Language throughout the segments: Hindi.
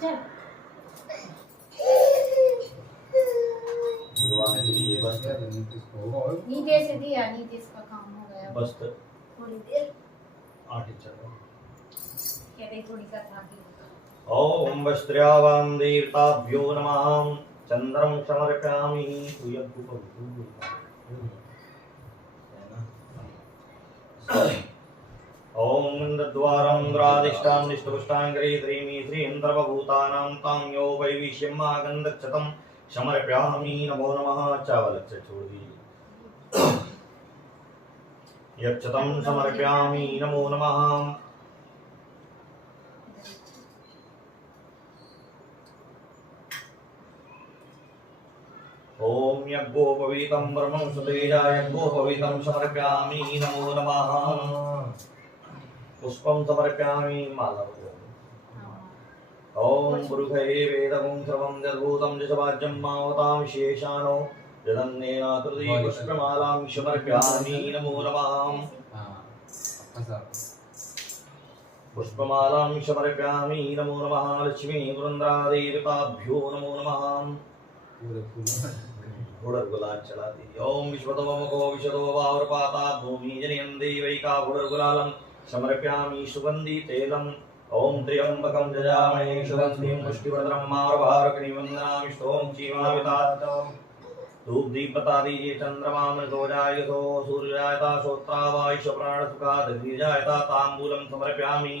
चल भगवान के लिए बस नीचे से दिया, नीचे इसका काम हो गया बस थोड़ी देर आटे चलो कह रही थोड़ी सा था कि ओम वस्त्र्यावां देवताभ्यो नमः चंद्रं समर्पयामि ओम इंद्रद्वारं द्वादिष्टां निष्ठपुष्टाङ्गरे त्रीमि श्रीं सर्वभूतानां तां यो वैविष्यम् आगन्धक्षतं समर्पयामि नमो नमः। चावल से छोड़ दीजिए। यक्षतं समर्पयामि नमो नमः। ओम यज्ञोपवीतं ब्रह्मं सुतेजा यज्ञोपवीतं समर्पयामि नमो नमः। पुष्पं समर्पयामि माला। ओम पुरुषये वेदं सर्वं जद्भूतं जशवाज्यं मावतां शेषानो जदन्नेनाकृति पुष्पमालां समर्पयामि नमो नमः। पुष्पमालां समर्पयामि नमो नमः। लक्ष्मी वृन्दादेवताभ्यो नमो नमः। गुलाल चला दी। ओम विश्वतोमुखो विशदो वावरपाता भूमि जनयन्ति वैका गुलालं समर्पयामि सुगन्धि तैलम्। ओम त्र्यंबकं यजामहे सुगन्धिं पुष्टिवर्धनं मारभारकनिवन्दनामि स्तों जीवामिता धूप दीप बता दीजिए। चंद्रमा मृतोजायतो सूर्यायता श्रोत्रावायुष प्राणसुखाद गिरिजायता तांबूलं समर्पयामि।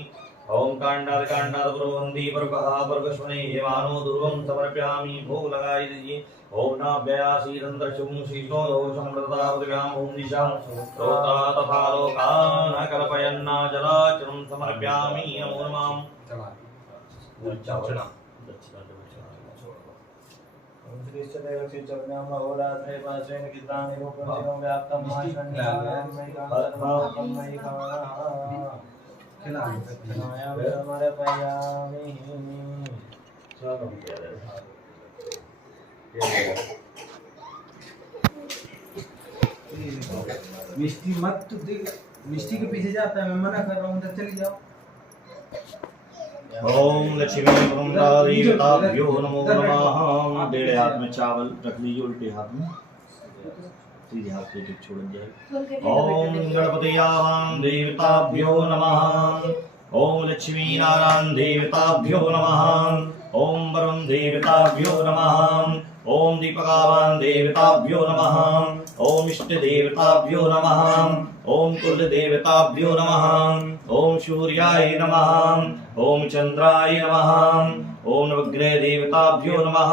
ओम कांडाद कांडाद ब्रुवन्ति परकः परकस्मने हेमानो दुर्वं समर्पयामि। भोग लगाई दीजिए। ओम नाभ्यासी तंत्रशुं शीतो दोषं प्रदावद्भ्याम ओम दिशां श्रोता तथा लोकान् कल्पयन्ना जलाचलं समर्पयामि नमो नमः। दक्षिणा श्रीश्चदेव श्रीचरणं अहोरात्रे पाशेन कितानि रूपं व्याप्तं माशन्यां मयि समर्पयामि। मिष्टी मत तो देख, मिष्टी के पीछे जाता है, मैं मना कर रहा हूँ, उधर चली जाओ। ओम लक्ष्मी वृंदादेवताभ्यो नमो नमः। डेढ़े हाथ में चावल रख लीजिए, उल्टे हाथ में सीधे हाथ से छोड़ जाए। ओम गणपति आवां देवताभ्यो नमः। ओम लक्ष्मी नारायण देवताभ्यो नमः। ओम वरुण देवताभ्यो नमः। ओम दीपकावान देवताभ्यो नमः। ओम इष्ट देवताभ्यो नमः। ओम कुल देवताभ्यो नमः। ओम सूर्याय नमः। ओम चंद्राय नमः। ओम नवग्रह देवताभ्यो नमः।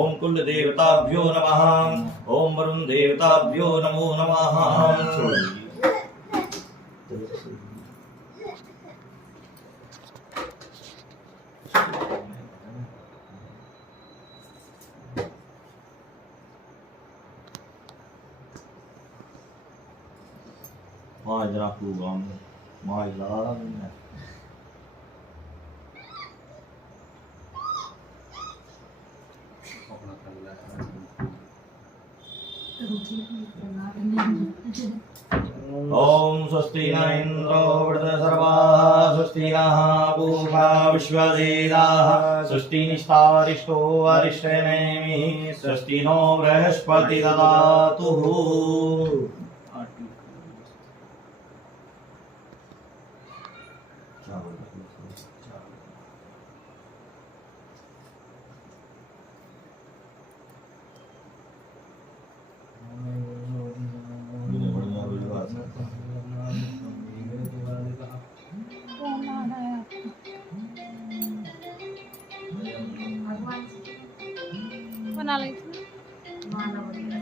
ओम कुल देवताभ्यो नमः। ओम वरुण देवताभ्यो नमो नमः। Macera kurban, macera ne? ओम स्वस्ति न इंद्रो वृद्धसर्वाः स्वस्ति नः पूषा विश्ववेदाः स्वस्ति निस्तारिष्टो अरिष्टनेमिः स्वस्ति नो बृहस्पति ददातु। बना लेती माला वगैरह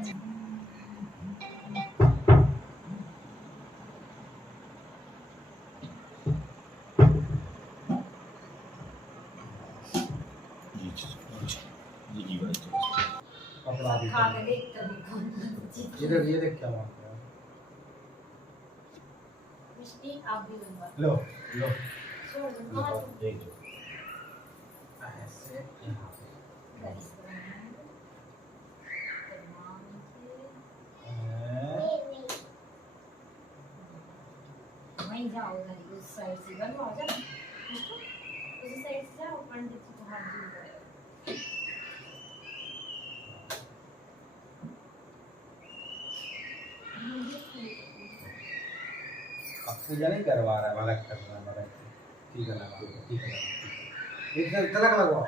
खा के देख तभी इधर ये देख क्या मांग रहा है। मिष्टी आप भी लंबा लो लो छोड़ दो देख लो ऐसे यहाँ पे वहीं जाओ उधर उस साइड से बनवाओ जा उसी साइड से जाओ पंडित जी को हाथ पूजा नहीं करवा रहा, अलग करना मगर ठीक है लगा, ठीक है लगा, एक तिलक लगवाओ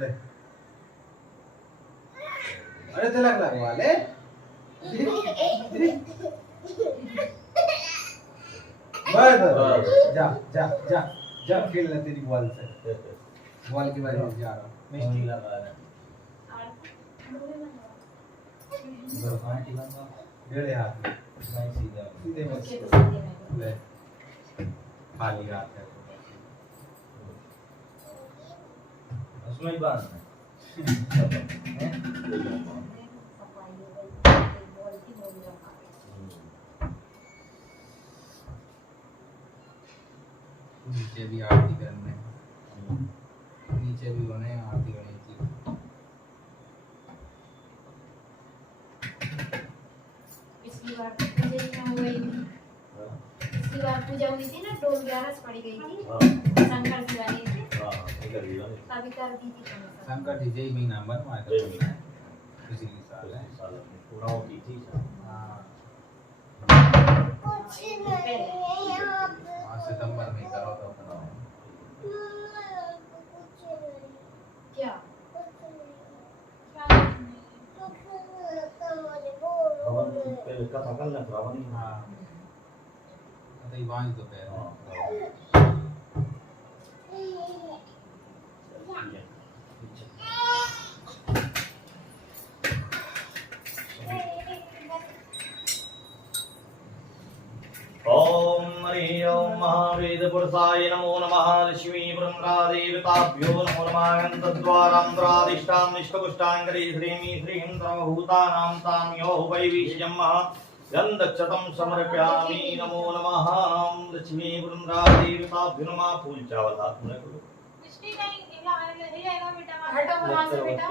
ले, अरे तिलक लगवा ले, बस जा जा जा जा खेल ले तेरी बॉल से, बॉल की वजह से जा रहा हूँ, मिस्टी लगा रहा है, डेढ़े हाथ में सीधा सीधे में ले, खाली हाथ है उसमें ही बात नीचे भी आरती करने, नीचे भी होने आरती करनी थी। पिछली बार पूजा हो गई थी, पिछली बार पूजा हुई थी ना, डोल 11 पड़ी गई थी, शंकर जी वाली थी, तभी कर दी थी शंकर जी जय महीना बनवाए थे पिछली साल है, पूरा होती थी सितंबर में करो तो बनाओ, क्या पहले कथा कर ले रावण हाँ तो ये बांध दो पैर, ओम हरि ओम महावेद पुरुषाय नमो नमः लक्ष्मी ब्रह्मदेवताभ्यो नमो नमः गन्धद्वारान्ध्रादिष्टां निष्कपुष्टाङ्गरी श्रीमी श्रीं सर्वभूतानां तां यो वैवीश्यं गन्धक्षतं समर्पयामि नमो नमः लक्ष्मी ब्रह्मदेवताभ्यो नमः फूल चावल हाथ में करो मिष्टी नहीं इला ले जाएगा बेटा, हटो वहां से बेटा,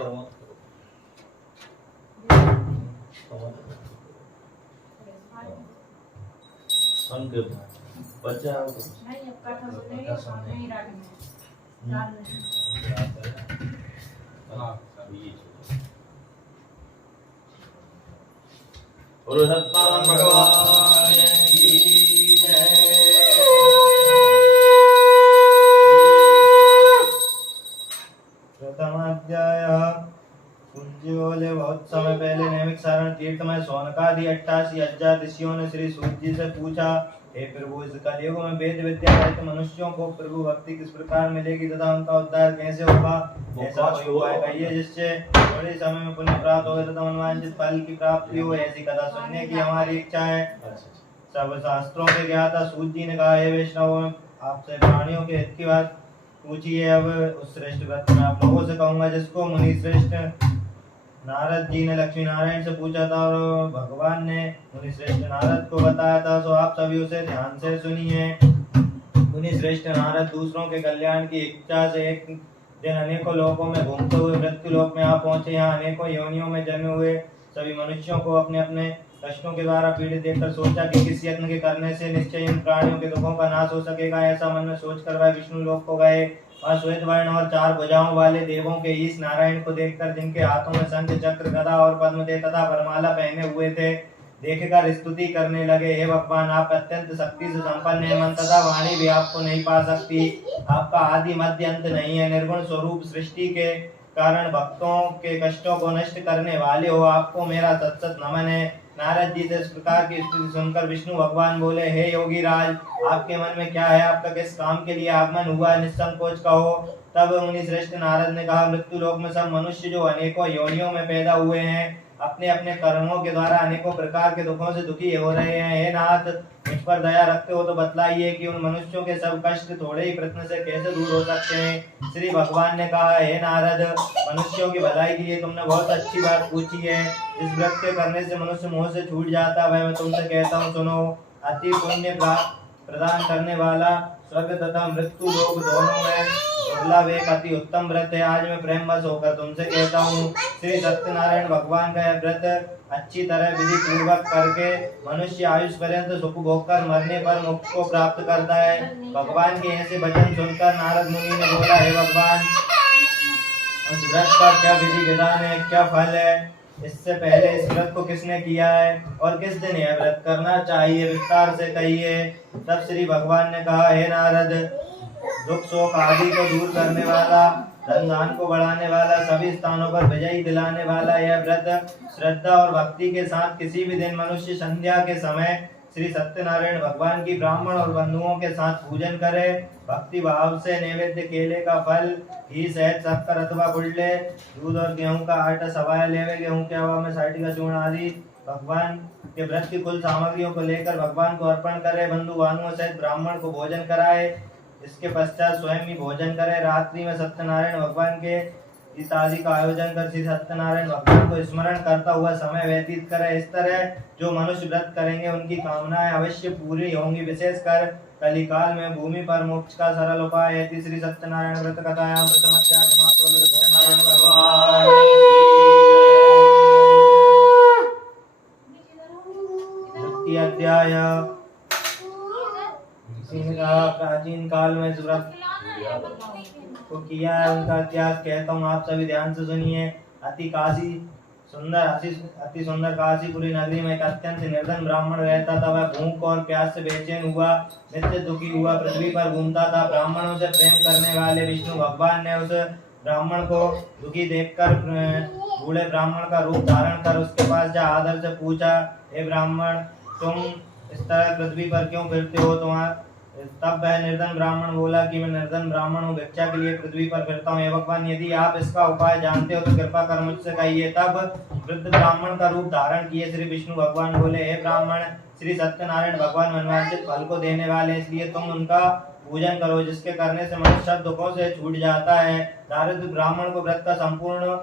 अंक बचाओ नहीं अब कथा सुनेंगे, सामने ही रखना डाल नहीं हाँ पुरुषोत्तम भगवान की जय। प्रथमाध्याय पूज्योले बहुत समय पहले नैमिक सारण तीर्थ में सोनकादि 88,000 ऋषियों ने श्री सूत जी से पूछा, हे प्रभु इस कलयुग में वेद विद्या रहित मनुष्यों को प्रभु भक्ति किस प्रकार मिलेगी तथा उनका उद्धार कैसे होगा, ऐसा कोई उपाय कहिए जिससे थोड़े समय में पुण्य प्राप्त हो तथा मनोवांछित फल की प्राप्ति हो, ऐसी कथा सुनने की हमारी इच्छा है। सब शास्त्रों के ज्ञाता सूत जी ने कहा, हे वैष्णव आपसे प्राणियों के हित की बात पूछिए। अब उस श्रेष्ठ व्रत में आप लोगों से कहूंगा जिसको मुनि श्रेष्ठ नारद जी ने लक्ष्मी नारायण से पूछा था और भगवान ने मुनि श्रेष्ठ नारद को बताया था, सो आप सभी उसे ध्यान से सुनिए। मुनि श्रेष्ठ नारद दूसरों के कल्याण की इच्छा से एक दिन अनेकों लोकों में घूमते हुए मृत्यु लोक में आ पहुंचे। यहाँ अनेकों योनियों में जन्मे हुए सभी मनुष्यों को अपने अपने कष्टों के द्वारा पीड़ित देखकर सोचा कि किस यत्न के करने से निश्चय इन प्राणियों के दुखों का नाश हो सकेगा। ऐसा मन में सोचकर वह विष्णु लोक को गए। वह श्वेत वर्ण और 4 भुजाओं वाले देवों के ईश नारायण को देखकर, जिनके हाथों में शंख चक्र गदा और पद्म थे तथा वरमाला पहने हुए थे, देखकर स्तुति करने लगे, हे भगवान आप अत्यंत शक्ति से संपन्न है, मन तथा वाणी भी आपको नहीं पा सकती। आपका आदि मध्य अंत नहीं है। निर्गुण स्वरूप सृष्टि के कारण भक्तों के कष्टों को नष्ट करने वाले हो, आपको मेरा सत सत नमन है। नारद जी से इस प्रकार की स्तुति सुनकर विष्णु भगवान बोले, हे योगी राज आपके मन में क्या है, आपका किस काम के लिए आगमन हुआ, निसंकोच कहो। तब मुनि श्रेष्ठ नारद ने कहा, मृत्यु लोक में सब मनुष्य जो अनेकों योनियों में पैदा हुए हैं, अपने अपने कर्मों के द्वारा अनेकों प्रकार के दुखों से दुखी हो रहे हैं। हे नाथ मुझ पर दया रखते हो तो बतलाइए कि उन मनुष्यों के सब कष्ट थोड़े ही प्रयत्न से कैसे दूर हो सकते हैं। श्री भगवान ने कहा, हे नारद मनुष्यों की भलाई के लिए तुमने बहुत अच्छी बात पूछी है। जिस व्रत के करने से मनुष्य मोह से छूट जाता है, वह मैं तुमसे कहता हूँ सुनो। अति पुण्य प्रदान करने वाला स्वर्ग तथा मृत्यु लोक दोनों में दुर्लभ एक अति उत्तम व्रत है। आज मैं प्रेमवश होकर तुमसे कहता हूँ, श्री सत्यनारायण भगवान का यह व्रत अच्छी तरह विधि पूर्वक करके मनुष्य आयुष पर्यंत सुख भोग कर मरने पर मोक्ष को प्राप्त करता है। भगवान के ऐसे वचन सुनकर नारद मुनि ने बोला, हे भगवान उस व्रत का क्या विधि विधान है, क्या फल है, इससे पहले इस व्रत को किसने किया है और किस दिन यह व्रत करना चाहिए, विस्तार से कहिए। तब श्री भगवान ने कहा, हे नारद, दुख शोक आदि को दूर करने वाला, धन धान को बढ़ाने वाला, सभी स्थानों पर विजयी दिलाने वाला यह व्रत श्रद्धा और भक्ति के साथ किसी भी दिन मनुष्य संध्या के समय श्री सत्यनारायण भगवान की ब्राह्मण और बंधुओं के साथ पूजन करे। भक्ति भाव से नैवेद्य केले का फल, घी, शहद, शक्कर अथवा गुड़ ले, दूध और गेहूं का आटा सवाया लेवे, गेहूं के हवा में साइटी का चूर्ण आदि भगवान के व्रत की कुल सामग्रियों को लेकर भगवान को अर्पण करे। बंधु बानुओं सहित ब्राह्मण को भोजन कराए। इसके पश्चात स्वयं भी भोजन करे। रात्रि में सत्यनारायण भगवान के गीत आदि का आयोजन कर श्री सत्यनारायण भगवान को स्मरण करता हुआ समय व्यतीत करे। इस तरह जो मनुष्य व्रत करेंगे उनकी कामनाएं अवश्य पूरी होंगी। विशेषकर कलिकाल में भूमि पर मोक्ष का सरल उपाय है। श्री सत्यनारायण व्रत कथायां प्रथम अध्याय समाप्त। सत्यनारायण भगवान द्वितीय अध्याय। प्राचीन काल में इस व्रत को किया है, उनका इतिहास कहता हूँ, आप सभी ध्यान से सुनिए। अति सुंदर काशीपुरी नगरी में एक अत्यंत निर्धन ब्राह्मण रहता था। वह भूख और प्यास से बेचैन हुआ, नित्य दुखी हुआ पृथ्वी पर घूमता था। ब्राह्मणों से प्रेम करने वाले विष्णु भगवान ने उस ब्राह्मण को दुखी देखकर बूढ़े ब्राह्मण का रूप धारण कर उसके पास जा आदर से पूछा, हे ब्राह्मण, तुम इस तरह पृथ्वी पर क्यों फिरते हो? तब वह निर्धन ब्राह्मण बोला कि मैं निर्धन ब्राह्मण हूँ, भिक्षा के लिए पृथ्वी पर फिरता हूँ। हे भगवान, यदि आप इसका उपाय जानते हो तो कृपा कर मुझसे कहिए। तब वृद्ध ब्राह्मण का रूप धारण किए श्री विष्णु भगवान बोले, हे ब्राह्मण, श्री सत्यनारायण भगवान मनवांछित फल को देने वाले, इसलिए तुम उनका पूजन करो, जिसके करने से मनुष्य सब दुखों से छूट जाता है। नारद ब्राह्मण को व्रत का संपूर्ण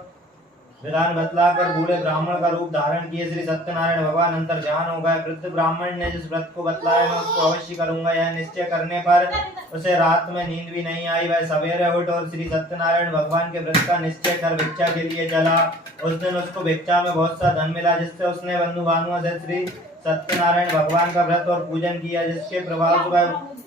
विधान बतलाकर बूढ़े ब्राह्मण का रूप धारण किए श्री सत्यनारायण भगवान अंतर ध्यान हो गए। वृद्ध ब्राह्मण ने जिस व्रत को बतलाया मैं उसको अवश्य करूंगा, यह निश्चय करने पर उसे रात में नींद भी नहीं आई। वह सवेरे उठ और श्री सत्यनारायण भगवान के व्रत का निश्चय कर भिक्षा के लिए चला। उस दिन उसको भिक्षा में बहुत सा धन मिला, जिससे उसने बंधु बानुओं से श्री सत्यनारायण भगवान का व्रत और पूजन किया, जिसके प्रभाव से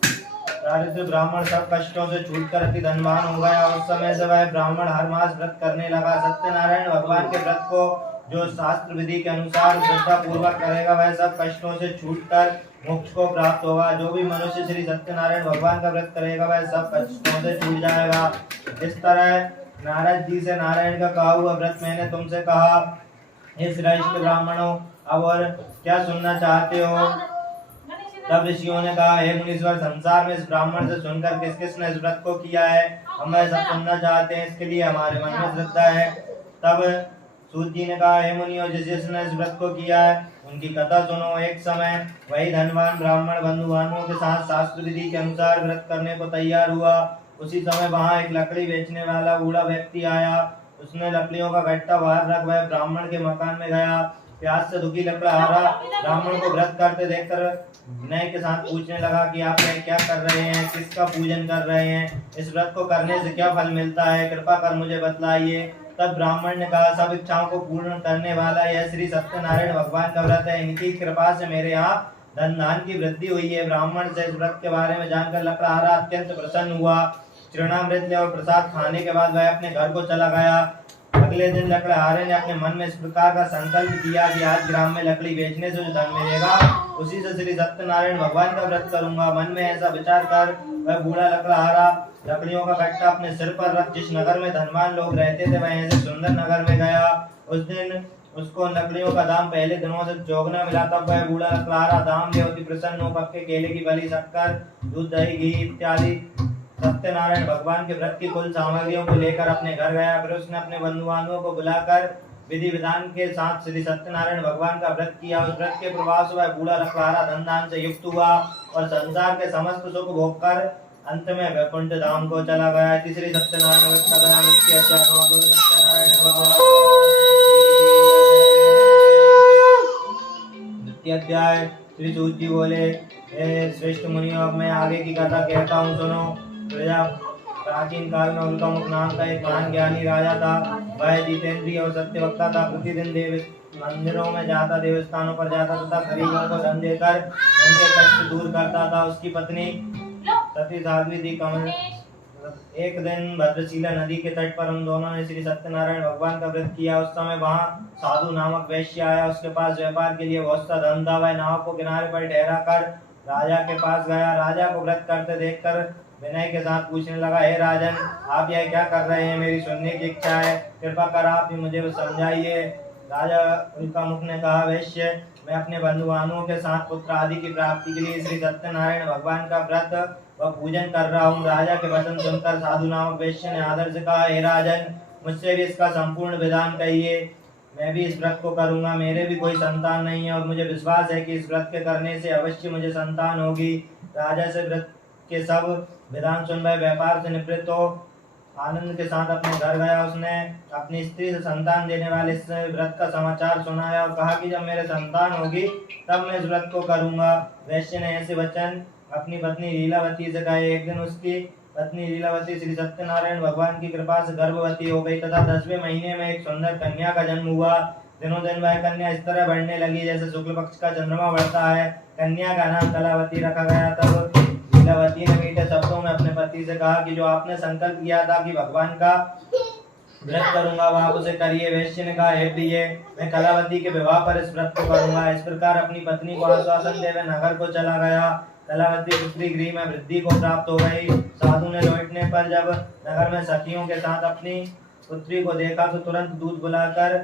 दारिद्र ब्राह्मण सब कष्टों से छूटकर अति धनवान हो गया। उस समय से वह ब्राह्मण हर मास व्रत करने लगा। सत्यनारायण भगवान के व्रत को जो शास्त्र विधि के अनुसार श्रद्धा पूर्वक करेगा वह सब कष्टों से छूटकर मोक्ष को प्राप्त होगा। जो भी मनुष्य श्री सत्यनारायण भगवान का व्रत करेगा वह सब कष्टों से छूट जाएगा। इस तरह नारद जी से नारायण का कहा हुआ व्रत मैंने तुमसे कहा। हे श्रेष्ठ ब्राह्मणों, अब और क्या सुनना चाहते हो? तब ऋषियों ने कहा, हे मुनीश्वर, संसार में इस ब्राह्मण से सुनकर किस किस ने इस व्रत को किया है, हम वह सब सुनना चाहते हैं, इसके लिए हमारे मन में श्रद्धा है। तब सूत जी ने कहा, हे मुनियों, जिसने इस व्रत को किया है उनकी कथा सुनो। एक समय वही धनवान ब्राह्मण बंधु बानुओं के साथ शास्त्र विधि के अनुसार व्रत करने को तैयार हुआ। उसी समय वहां एक लकड़ी बेचने वाला बूढ़ा व्यक्ति आया। उसने लकड़ियों का गट्टा बाहर रख वह ब्राह्मण के मकान में गया। प्यास से दुखी लकड़हारा ब्राह्मण को व्रत करते देखकर विनय के साथ पूछने लगा कि आप क्या कर रहे हैं, किसका पूजन कर रहे हैं, इस व्रत को करने से क्या फल मिलता है, कृपा कर मुझे बतलाइए। तब ब्राह्मण ने कहा, सब इच्छाओं को पूर्ण करने वाला यह श्री सत्यनारायण भगवान का व्रत है। इनकी कृपा से मेरे यहाँ धन धान की वृद्धि हुई है। ब्राह्मण से इस व्रत के बारे में जानकर लकड़हारा अत्यंत प्रसन्न हुआ। चरणामृत और प्रसाद खाने के बाद वह अपने घर को चला गया। अगले दिन लकड़हारे ने अपने मन में इस प्रकार का संकल्प किया कि आज ग्राम में लकड़ी बेचने से जो धन मिलेगा उसी से श्री सत्यनारायण भगवान का व्रत करूंगा। मन में ऐसा विचार कर वह बूढ़ा लकड़हारा लकड़ियों का गट्टा अपने सिर पर रख जिस नगर में धनवान लोग रहते थे वह ऐसे सुंदर नगर में गया। उस दिन उसको लकड़ियों का दाम पहले दिनों से चौगुना मिला। तब वह बूढ़ा लकड़हारा दाम ले अति प्रसन्न हो पक्के केले की बलि, शक्कर, दूध, दही, घी इत्यादि सत्यनारायण भगवान के व्रत की कुल सामग्रियों को लेकर अपने घर गया। फिर उसने अपने बंधु बानुओं को बुलाकर विधि विधान के साथ श्री सत्यनारायण भगवान का व्रत किया। उस व्रत के प्रभाव से वह बूढ़ा लकड़हारा धन धान से युक्त हुआ और संसार के समस्त सुख भोग कर अंत में वैकुंठ धाम को चला गया। तीसरी सत्यनारायण व्रत का दया मुक्ति अध्याय। सत्यनारायण भगवान। द्वितीय अध्याय। श्री सूत जी बोले, हे श्रेष्ठ मुनियों, अब मैं आगे की कथा कहता हूँ, सुनो। प्राचीन काल में उनका मुख नाम का एक महान ज्ञानी राजा था। वह जितेंद्रिय और सत्यवक्ता था। प्रतिदिन देव मंदिरों में जाता, देवस्थानों पर जाता तथा गरीबों को धन देकर उनके कष्ट दूर करता था। उसकी पत्नी सती साध्वी थी। एक दिन भद्रशिला नदी के तट पर उन दोनों ने श्री सत्यनारायण भगवान का व्रत किया। उस समय वहां साधु नामक वैश्य आया। उसके पास व्यापार के लिए बहुत सा धन था। वह नाव को किनारे पर ठहरा कर राजा के पास गया। राजा को व्रत करते देखकर विनय के साथ पूछने लगा, हे राजन, आप यह क्या कर रहे हैं? मेरी सुनने की इच्छा है, कृपा कर आप ही मुझे समझाइए। राजा उनका मुख ने कहा, वैश्य, मैं अपने बंधुआनुओं के साथ पुत्र आदि की प्राप्ति के लिए श्री सत्यनारायण भगवान का व्रत व पूजन कर रहा हूँ। राजा के वचन सुनकर साधु नामक वैश्य ने आदर से कहा, हे राजन, मुझसे भी इसका संपूर्ण विधान कहिए, मैं भी इस व्रत को करूंगा। मेरे भी कोई संतान नहीं है और मुझे विश्वास है कि इस व्रत के करने से अवश्य मुझे संतान होगी। राजा से व्रत के सब विधान सुन वह व्यापार से निवृत्त हो आनंद के साथ अपने घर गया। उसने अपनी स्त्री से संतान देने वाले इस व्रत का समाचार सुनाया और कहा कि जब मेरे संतान होगी तब मैं इस व्रत को करूंगा। वैश्य ने ऐसे वचन अपनी पत्नी लीलावती से कहे। एक दिन उसकी पत्नी लीलावती श्री सत्यनारायण भगवान की कृपा से गर्भवती हो गई तथा 10वें महीने में एक सुंदर कन्या का जन्म हुआ। दिनों दिन वह कन्या इस तरह बढ़ने लगी जैसे शुक्ल पक्ष का चंद्रमा बढ़ता है। कन्या का नाम कलावती रखा गया। तब लीलावती ने मीठे शब्दों में अपने पति से कहा कि जो आपने संकल्प किया था कि भगवान का व्रत करूंगा वह आप उसे करिए। वैश्य ने कहा, हे प्रिय, मैं कलावती के विवाह पर इस व्रत को करूंगा। इस प्रकार अपनी पत्नी को आश्वासन दे वह नगर को चला गया। कलावती पुत्री गृह में वृद्धि को प्राप्त हो गई। साधु ने लौटने पर जब नगर में सखियों के साथ अपनी पुत्री को देखा तो तुरंत दूध बुलाकर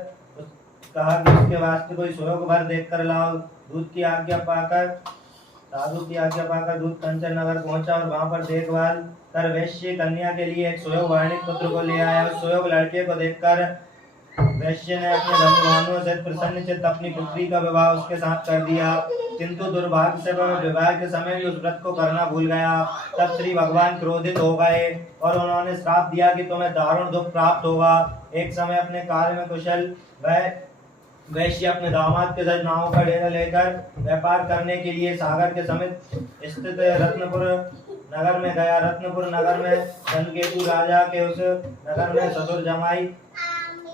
कहा कि उसके वास्ते कोई सुयोग भर देख कर लाओ। दूध की आज्ञा पाकर साधु की आज्ञा पाकर दूध कंचन नगर पहुंचा और वहां पर देखभाल कर वैश्य कन्या के लिए एक सुयोग वर्णित पुत्र को ले आया। उस सुयोग लड़के को देखकर वैश्य ने अपने बंधुओं से प्रसन्नचित्त अपनी पुत्री का विवाह उसके साथ कर दिया। किंतु दुर्भाग्य से वह विवाह के समय भी उस व्रत को करना भूल गया। तब श्री भगवान क्रोधित हो गए और उन्होंने श्राप दिया कि तुम्हें दारुण दुख प्राप्त होगा। एक समय अपने कार्य में कुशल वह वैश्य अपने दामाद के साथ नावों का डेरा लेकर व्यापार करने के लिए सागर के समीप स्थित रत्नपुर नगर में गया। रत्नपुर नगर में धनकेतु राजा के उस नगर में ससुर जमाई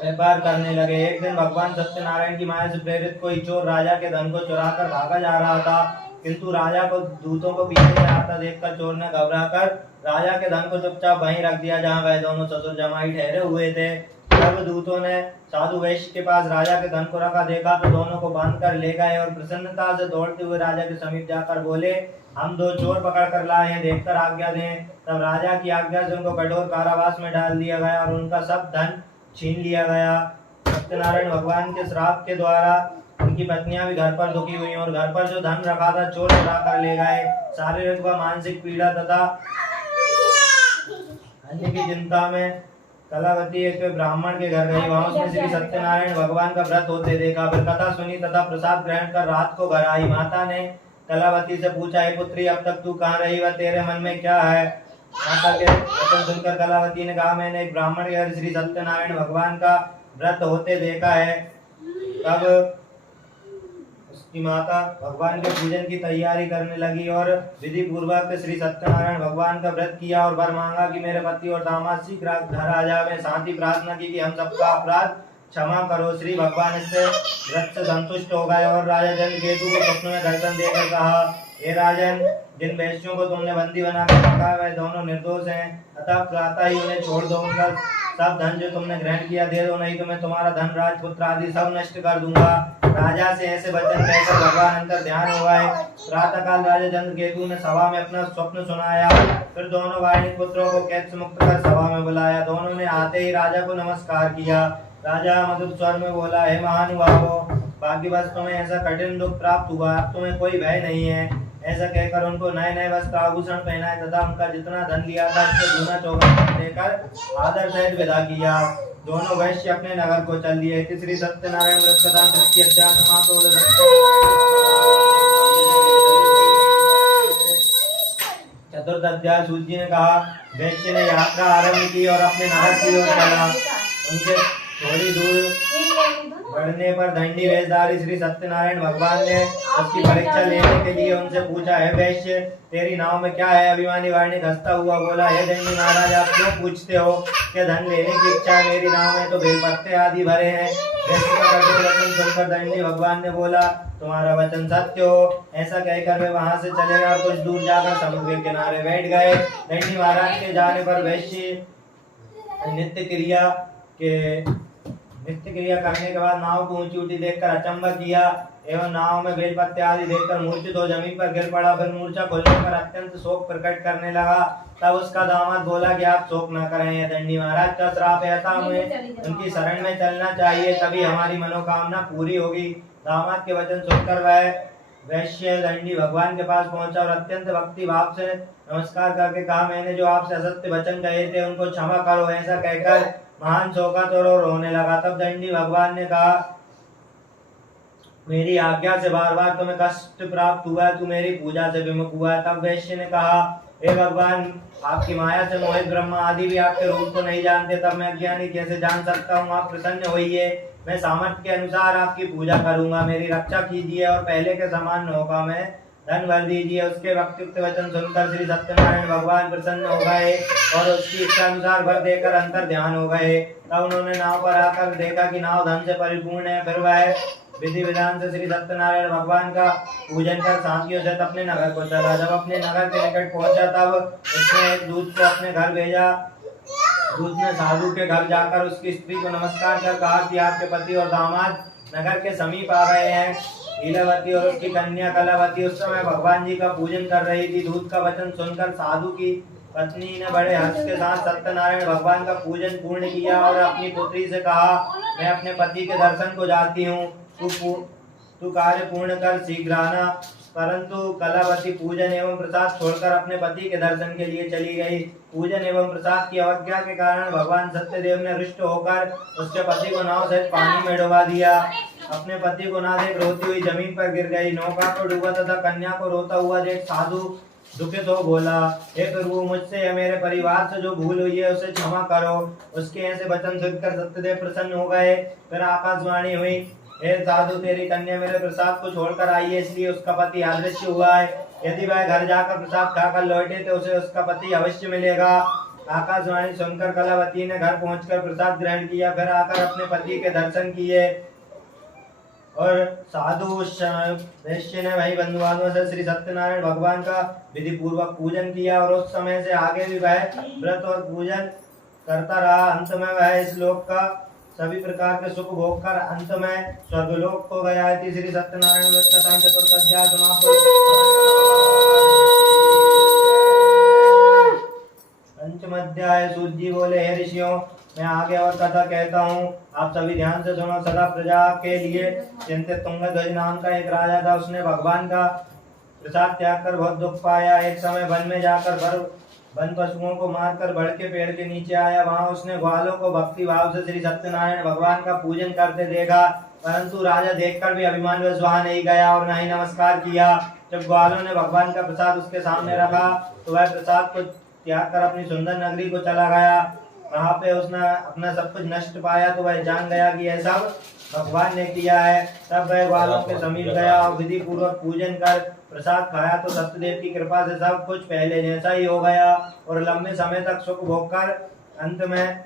व्यापार करने लगे। एक दिन भगवान सत्यनारायण की माया से प्रेरित कोई चोर राजा के धन को चुरा कर भागा जा रहा था। किंतु राजा को दूतों को पीछे से आता देखकर चोर ने घबराकर राजा के धन को चुपचाप वहीं रख दिया जहां वह दोनों ससुर जमाई ठहरे हुए थे। जब दूतों ने साधु वैश्य के पास राजा के धन को रखा देखा तो दोनों को बांध कर ले गए और प्रसन्नता से दौड़ते हुए राजा के समीप जाकर बोले, हम दो चोर पकड़ कर लाए हैं, देखकर आज्ञा दें। तब राजा की आज्ञा से उनको कठोर कारावास में डाल दिया गया और उनका सब धन छीन लिया गया। सत्यनारायण भगवान के श्राप के द्वारा उनकी पत्नियां भी घर पर दुखी हुई और घर पर जो धन रखा था चोर चुरा कर ले गए। शारीरिक व मानसिक पीड़ा तथा अन्य की चिंता में कलावती एक ब्राह्मण के घर गई। वहां उसने श्री सत्यनारायण भगवान का व्रत होते देखा। फिर कथा सुनी तथा प्रसाद ग्रहण कर रात को घर आई। माता ने कलावती से पूछा, हे पुत्री, अब तक तू कहाँ रही व तेरे मन में क्या है? माता के वचन सुनकर कलावती ने कहा, मैंने एक ब्राह्मण के घर श्री सत्यनारायण भगवान का व्रत होते देखा है। तब उसकी माता भगवान के पूजन की तैयारी करने लगी और विधि पूर्वक श्री सत्यनारायण भगवान का व्रत किया और वर मांगा कि मेरे पति और दामाद शीघ्र घर आ जाए। साथ ही प्रार्थना की कि हम सबका अपराध क्षमा करो। श्री भगवान इससे व्रत से संतुष्ट हो गए और राजा धनकेतु को स्वप्न में दर्शन देकर कहा, हे राजन, जिन वैश्यों को तुमने बंदी बनाकर रखा वह दोनों निर्दोष हैं, अतः प्रातः ही उन्हें छोड़ दो। उनका सब धन जो तुमने ग्रहण किया दे दो, नहीं तो मैं तुम्हारा धन राजपुत्र आदि सब नष्ट कर दूंगा। राजा से ऐसे वचन कहकर भगवान अंतर ध्यान हो गए। प्रातः काल राजा धनकेतु ने सभा में अपना स्वप्न सुनाया। फिर दोनों वाणिक पुत्रों को कैद से मुक्त कर सभा में बुलाया। दोनों ने आते ही राजा को नमस्कार किया। राजा मधुर स्वर में बोला, हे महानुभावो, भाग्यवश तुम्हें ऐसा कठिन दुख प्राप्त हुआ, अब तुम्हें कोई भय नहीं है। ऐसा कहकर उनको नए नए वस्त्र आभूषण पहनाए तथा उनका जितना धन लिया था उससे दूना चौगुना देकर आदर सहित विदा किया। दोनों वैश्य अपने नगर को चल दिए। श्री सत्यनारायण व्रत कथा तृतीय अध्याय समाप्त हो चतुर्थ अध्याय। सूत जी ने कहा, वैश्य ने यात्रा आरंभ की और अपने नगर की ओर चला। उनके थोड़ी दूर बढ़ने पर दंडी वेशधारी श्री सत्यनारायण भगवान ने उसकी परीक्षा लेने के लिए उनसे पूछा, है वैश्य, तेरी नाव में क्या है? अभिमानी वाणिक हंसता हुआ बोला, हे दंडी महाराज, आप क्यों पूछते हो? क्या धन लेने की इच्छा है? मेरी नाव में तो बेलपत्ते आदि भरे हैं। वैश्य का कठोर वचन सुनकर दंडी भगवान ने बोला, तुम्हारा वचन सत्य हो। ऐसा कहकर वे वहां से चले गए और कुछ दूर जाकर समुद्र के किनारे बैठ गए। दंडी महाराज के जाने पर वैश्य नित्य क्रिया करने के बाद नाव को ऊंची ऊंची देखकर अचंभा किया एवं नाव में बेलपत्ते आदि देखकर मूर्छित हो जमीन पर गिर पड़ा। फिर मूर्छा खुलने पर अत्यंत शोक प्रकट करने लगा। तब उसका दामाद बोला कि आप शोक न करें, यह दंडी महाराज का श्राप है, अतः हमें उनकी शरण में चलना चाहिए, तभी हमारी मनोकामना पूरी होगी। दामाद के वचन सुनकर वह वैश्य दंडी भगवान के पास पहुंचा और अत्यंत भक्ति भाव से नमस्कार करके कहा, मैंने जो आपसे असत्य वचन कहे थे उनको क्षमा करो। ऐसा कहकर महान शोकातुर और रोने लगा। तब दंडी भगवान ने कहा, मेरी आज्ञा से बार बार तुम्हें कष्ट प्राप्त हुआ है, तू मेरी पूजा से विमुख हुआ है। तब वैश्य ने कहा, हे भगवान, आपकी माया से मोहित ब्रह्मा आदि भी आपके रूप को नहीं जानते, तब मैं अज्ञानी कैसे जान सकता हूँ। आप प्रसन्न होइए, मैं सामर्थ्य के अनुसार आपकी पूजा करूंगा, मेरी रक्षा कीजिए और पहले के समान नौका में धन भर दीजिए। उसके वक्तुक्त वचन सुनकर श्री सत्यनारायण भगवान प्रसन्न हो गए और उसकी इच्छा अनुसार भर देकर अंतर ध्यान हो गए। तब उन्होंने नाव पर आकर देखा कि नाव धन से परिपूर्ण है। फिर वह विधि विधान से श्री सत्यनारायण भगवान का पूजन कर साथियों से अपने नगर को चला। जब अपने नगर के निकट पहुंचा तब उसने एक दूत को अपने घर भेजा। दूत ने साधु के घर जाकर उसकी स्त्री को नमस्कार कर कहा कि आपके पति और दामाद नगर के समीप आ गए हैं। लीलावती और उसकी कन्या कलावती उस समय भगवान जी का पूजन कर रही थी। दूत का वचन सुनकर साधु की पत्नी ने बड़े हर्ष के साथ सत्यनारायण भगवान का पूजन पूर्ण किया और अपनी पुत्री से कहा, मैं अपने पति के दर्शन को जाती हूँ, तू कार्य पूर्ण कर शीघ्र आना। परंतु कलावती पूजन एवं प्रसाद छोड़कर अपने पति के दर्शन के लिए चली गई। पूजन एवं प्रसाद की अवज्ञा के कारण भगवान सत्यदेव ने रुष्ट होकर उसके पति को नाव सहित पानी में डुबा दिया। अपने पति को ना देख रोती हुई जमीन पर गिर गई। नौका को डूबा तथा कन्या को रोता हुआ देख साधु दुखित हो बोला, हे प्रभु, मुझसे या मेरे परिवार से जो भूल हुई है उसे क्षमा करो। उसके ऐसे वचन सुनकर सत्यदेव प्रसन्न हो गए। फिर आकाशवाणी हुई, हे साधु, तेरी कन्या मेरे प्रसाद को छोड़कर आई है, इसलिए उसका पति अदृश्य हुआ है। यदि वह घर जाकर प्रसाद खाकर लौटे तो उसे उसका पति अवश्य मिलेगा। आकाशवाणी सुनकर कलावती ने घर पहुंचकर प्रसाद ग्रहण किया। फिर आकर अपने पति के दर्शन किए और साधु वैश्य ने वही बंधुवानों से श्री सत्यनारायण भगवान का विधि पूर्वक पूजन किया और उस समय से आगे भी वह व्रत और पूजन करता रहा। अंत में वह इस लोक का सभी प्रकार के सुख भोग कर अंत में स्वर्गलोक को गया। श्री सत्यनारायण व्रत कथा चतुर्थ अध्याय समाप्त। पंचम अध्याय। सूत जी बोले, हे ऋषियों, मैं आगे और कथा कहता हूँ, आप सभी ध्यान से सुनो। सदा प्रजा के लिए चिंतित तुंगध्वज नाम का एक राजा था। उसने भगवान का प्रसाद त्याग कर बहुत दुख पाया। एक समय वन में जाकर वन पशुओं को मारकर बड़ के पेड़ के नीचे आया। वहां उसने ग्वालों को भक्ति भाव से श्री सत्यनारायण भगवान का पूजन करते देखा, परंतु राजा देखकर भी अभिमानवश वहां नहीं गया और न ही नमस्कार किया। जब ग्वालों ने भगवान का प्रसाद उसके सामने रखा तो वह प्रसाद को त्याग कर अपनी सुंदर नगरी को चला गया। वहां पे उसने अपना सब कुछ नष्ट पाया तो वह जान गया कि यह सब भगवान ने किया है। तब वह ग्वालों के समीप गया और विधि पूर्वक पूजन कर प्रसाद खाया तो सत्यदेव की कृपा से सब कुछ पहले जैसा ही हो गया और लंबे समय तक सुख भोग कर अंत में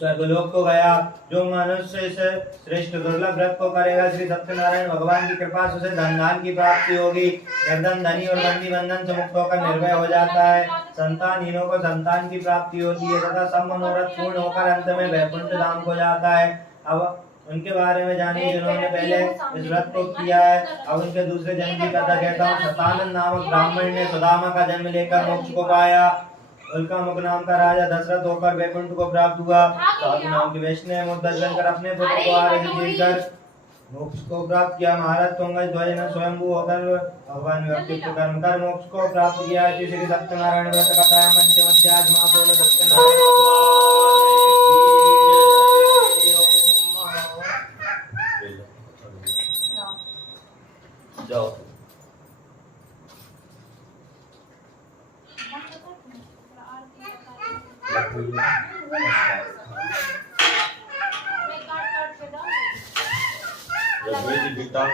स्वर्गलोक को गया। जो मनुष्य से श्रेष्ठ दुर्लभ व्रत को करेगा, श्री सत्यनारायण भगवान की कृपा से उसे धन की प्राप्ति होगी। निर्धन धनी और बंदी बंधन से मुक्त होकर निर्भय हो जाता है। संतानहीनों को संतान की प्राप्ति होती है तथा सब मनोरथ पूर्ण होकर अंत में वैकुंठ धाम को जाता है। अब उनके बारे में जानिए जिन्होंने पहले इस व्रत को किया है। अब उनके दूसरे जन्म की कथा कहता हूँ। शतानंद नामक ब्राह्मण ने सुदामा का जन्म लेकर मोक्ष को पाया। उल्का मुख नाम का राजा दशरथ होकर वैकुंठ को प्राप्त हुआ। साधु नाम के वैष्णव ने मुख दर्शन कर अपने पुत्र को आर्य से जीतकर मोक्ष को प्राप्त किया। महाराज तुंगध्वज ने स्वयंभू होकर भगवान व्यक्तित्व कर्म कर मोक्ष को प्राप्त किया। श्री सत्यनारायण व्रत कथा पंचम अध्याय समाप्त। बोले सत्यनारायण जाओ।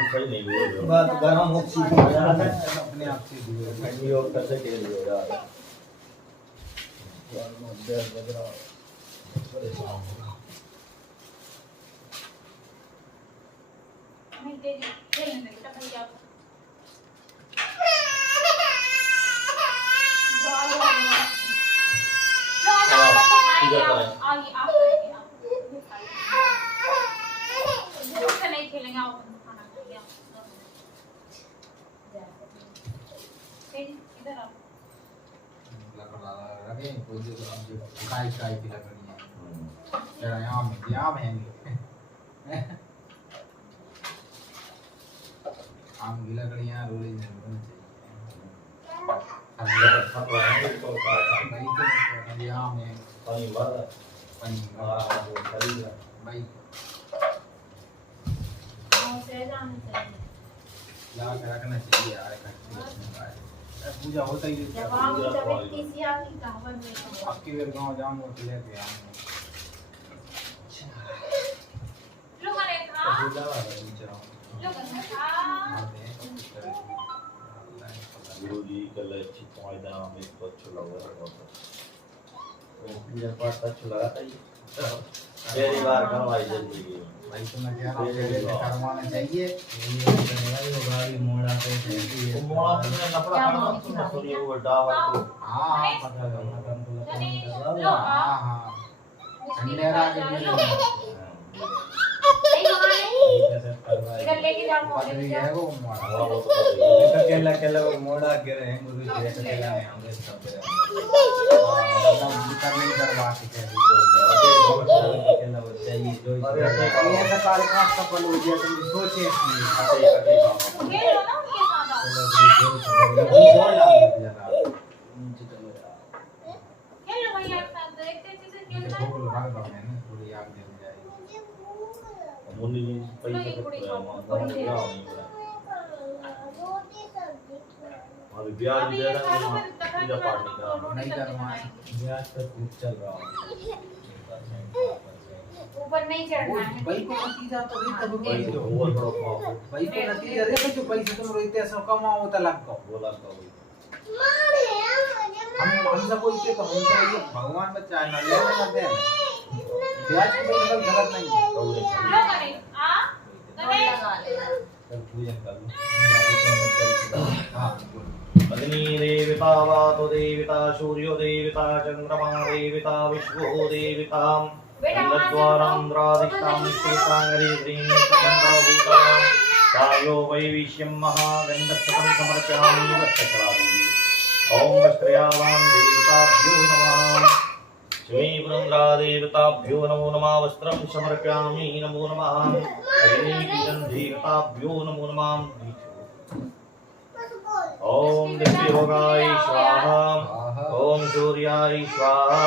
सही नहीं हुआ बात गरम हो चुकी है अपने आप से दूर ठंडी और कैसे के लिए हो यार मैं तेरी भैया नहीं खेलेंगे आओ खाना खाइए इधर आओ लगे कोई जो काय काय की लकड़ी है जरा यहाँ में आम की लकड़ियाँ रोली नहीं होनी चाहिए यहाँ में पानी भर पानी भाई ला के रखना चाहिए यार पूजा होता ही जब हम जब किसी आपकी कहावत में आपकी वेर गांव जाऊंगा तो लेके आऊंगा लोगों ने कहा लोगों ने कहा गुरुजी कल अच्छी फायदा में तो अच्छा लगा रहा था पूजा पाठ अच्छा लगा था ये पहली बार करवाई जल्दी भाई तो मैं कह रहा हूँ पहले से करवाना चाहिए ये गाड़ी मोड़ा पे वो मोड़ा से लपड़ा करना तो सॉरी वो डावर को हाँ पता है लो हाँ हाँ अंधेरा के लिए इधर लेके जाओ पदवी है वो मोड़ा वो तो केला केला मोड़ा के रहे हैं गुरु जी केला में हमरे सब करने करवा के कह केला बच्चा ये जो ये तो कार्यक्रम सफल हो गया तुम सोचे खेल लो ना उनके साथ आओ खेल लो भैया के साथ देखते चीजें खेलता है थोड़ी आग जल जाएगी मुन्नी जी पैसे अभी ब्याज अभी दे ये रहा सालों है में तक पूजा पाठ नहीं करा नहीं करवाए ब्याज पे खूब चल रहा है ऊपर नहीं चढ़ना है भाई को नतीजा तो नहीं तब भाई तो बहुत बड़ा पाप भाई को नतीजा देखो जो पैसे तुम रोते ऐसा कमाओ तो लगता बोला था वही हम सब कोई के तो हम तो ये भगवान बच्चा है ना लेने ना देने ब्याज की कोई गलत नहीं है लो करे आ गणेश कल पूजन कर लो हां अग्नि देवता वातो देवता सूर्यो देवता चंद्रमा देवता विश्वो देवता द्वारांद्रादिष्टां श्रीकांगरी श्रीं चंद्रभूतां कायो वैविष्यं महागंधक्षतं समर्पयामि वक्षकरामि ओम वस्त्रयावां देवताभ्यो नमः श्री वृंदा देवताभ्यो नमो नमः वस्त्रं समर्पयामि नमो नमः अग्निगं देवताभ्यो नमो नमः ओम दिव्योगाय स्वाहा ओम सूर्याय स्वाहा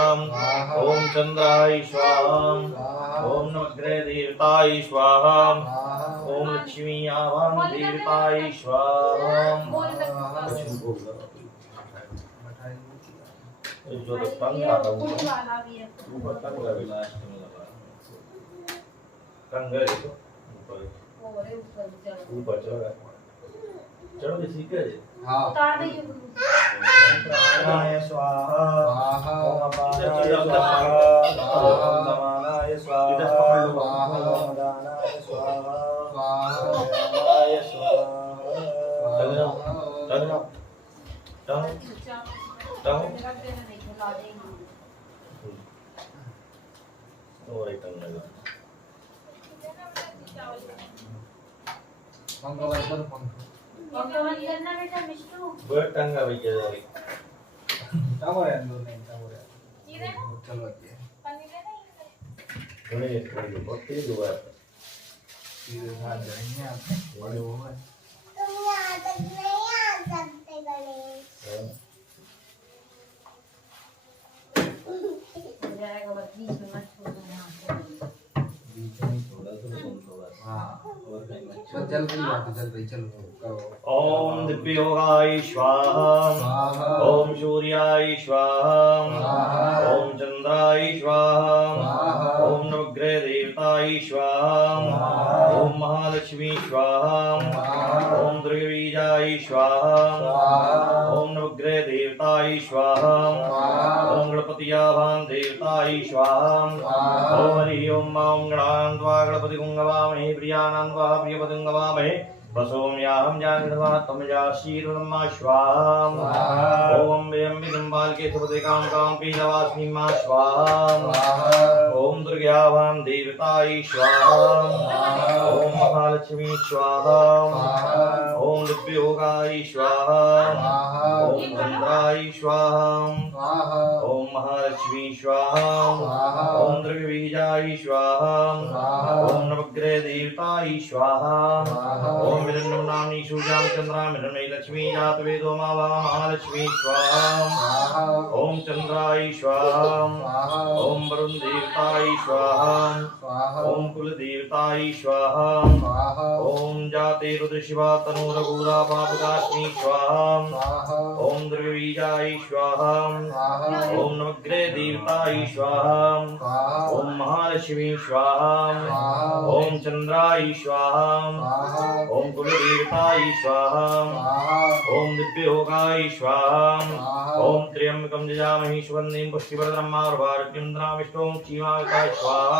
ओम चंद्राय स्वाहा ओम नवग्रह देवताय स्वाहा ओम लक्ष्मी आवां देवताय स्वाहा जो तो तंग आता हूँ वाला भी है ऊपर तंग लगे लास्ट में लगा तंग है तो ऊपर और ऊपर चलो ऊपर चढ़ा चढ़ो तो सीख गए हां उतार दीजिए प्राणाय स्वाहा ओम अपानाय स्वाहा ओम समानाय स्वाहा ओम दानाय स्वाहा स्वाहाय स्वाहा टंग रख देना नहीं खिला देंगे और एक टंग लगा मंगलवार पर भगवान करना बेटा मिष्टू बड़ टंगा भैया जारी टावर है अंदर नहीं टावर है ये देखो चलो ये पनीर है ना थोड़े थोड़े बहुत तेज हुआ है सीधे हाथ जाएंगे आप बड़े हो गए तुम यहाँ तक नहीं आ सकते गणेश हो जाएगा बस 20 मिनट छोड़ना यहाँ बीच में थोड़ा सा कम थोड़ा हां और कहीं मत चल चल रही बात चल रही चलो करो ओम दिव्योगाय स्वाहा ओम सूर्याय स्वाहा ओम चंद्राय स्वाहा ओम नवग्रह देवताय स्वाहा ओम महालक्ष्मी स्वाहा ओम दुर्गबीजाय स्वाहा ओम नवग्रह देवताय स्वाहा ओम गणपतियाभां देवताय स्वाहा ओम हरि ओम मां गणान्त्वा गणपतिं गवामहे प्रियाणान्त्वा प्रियपतिं गवामहे वसोम्याहं जानिर्वा तमजाशीर्मा स्वाहा ओम व्यंबिकं बालके सुपतिकां कां पीडवास्मि मा स्वाहा ओम दुर्गावां देवतायै स्वाहा ओम महालक्ष्मी स्वाहा ओम दिव्योगाय स्वाहा ओम चंद्राय स्वाहा ओम महालक्ष्मी स्वाहा ओम दुर्गबीजाय स्वाहा ओम नवग्रह देवताय स्वाहा ओम मिलनं नाम्नि सूर्यां चंद्रां मिलनै लक्ष्मी जात वेदो मा वा महालक्ष्मी स्वाहा ओम चंद्राय स्वाहा ओम वरुण देवताय स्वाहा ओम कुल देवताय स्वाहा ओम जाते रुद्र शिवा तनु रघुरा पापदास्मि स्वाहा ओम दुर्गबीजाय स्वाहा ओम नवग्रह देवताय स्वाहा ओम महालक्ष्मी स्वाहा ओम चंद्राय स्वाहा ओम कुलदेवताय स्वाहा ओम दिव्योगाय स्वाहा ओम त्र्यंबकं यजामहे सुगंधिं पुष्टिवर्धनम् आयुर्वारोग्यं विष्णुं क्षीमाय स्वाहा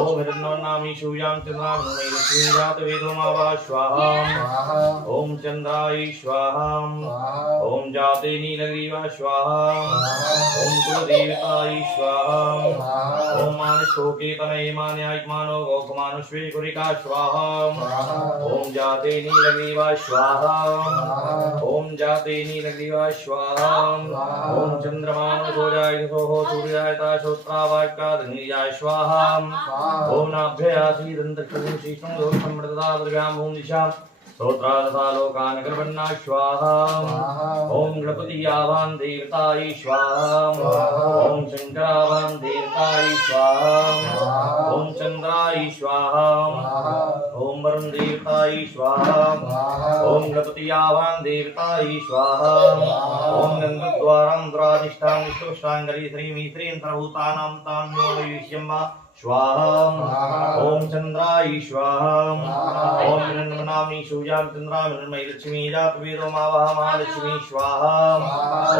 ओम हिरण्यवर्णामि सूर्यां चंद्रां मृण्मयी लक्ष्मी जात वेदो मा वा स्वाहा ओम चंद्राय स्वाहा ओम जाते नीलग्रीवा स्वाहा ओम कुलदेवताय स्वाहा ओम मानसोके तनये मान्याय मानो गोकमानुष्वे कुरिका स्वाहा ओम जाते नीलग्रीवा स्वाहा ओम जाते नीलग्रीवा स्वाहा ओम चंद्रमानो सूर्याय सोहो सूर्याय ताशोत्रावाक्यादनीयाय स्वाहा ओम नाभ्ययासी दन्तक्षुं शीशं दोषं मृतदा दुर्गां भूम दिशां स्तोत्रादसा लोकान् गर्वन्ना स्वाहा ओम गणपति आवां देवताय स्वाहा ओम शंकरावां देवताय स्वाहा ओम चंद्राय स्वाहा ओम वरुण देवताय स्वाहा ओम गणपति आवां देवताय स्वाहा ओम गंगद्वारं द्वाराधिष्ठां विष्णुष्टाङ्गरी श्रीं श्रीं सर्वभूतानां ताम्यो वैश्यम्बा स्वाहा ओम चंद्राय स्वाहा ओम हिरण्यवर्णामि सूर्यां चंद्रां मृण्मयी लक्ष्मी जात वेदो मा वा महालक्ष्मी स्वाहा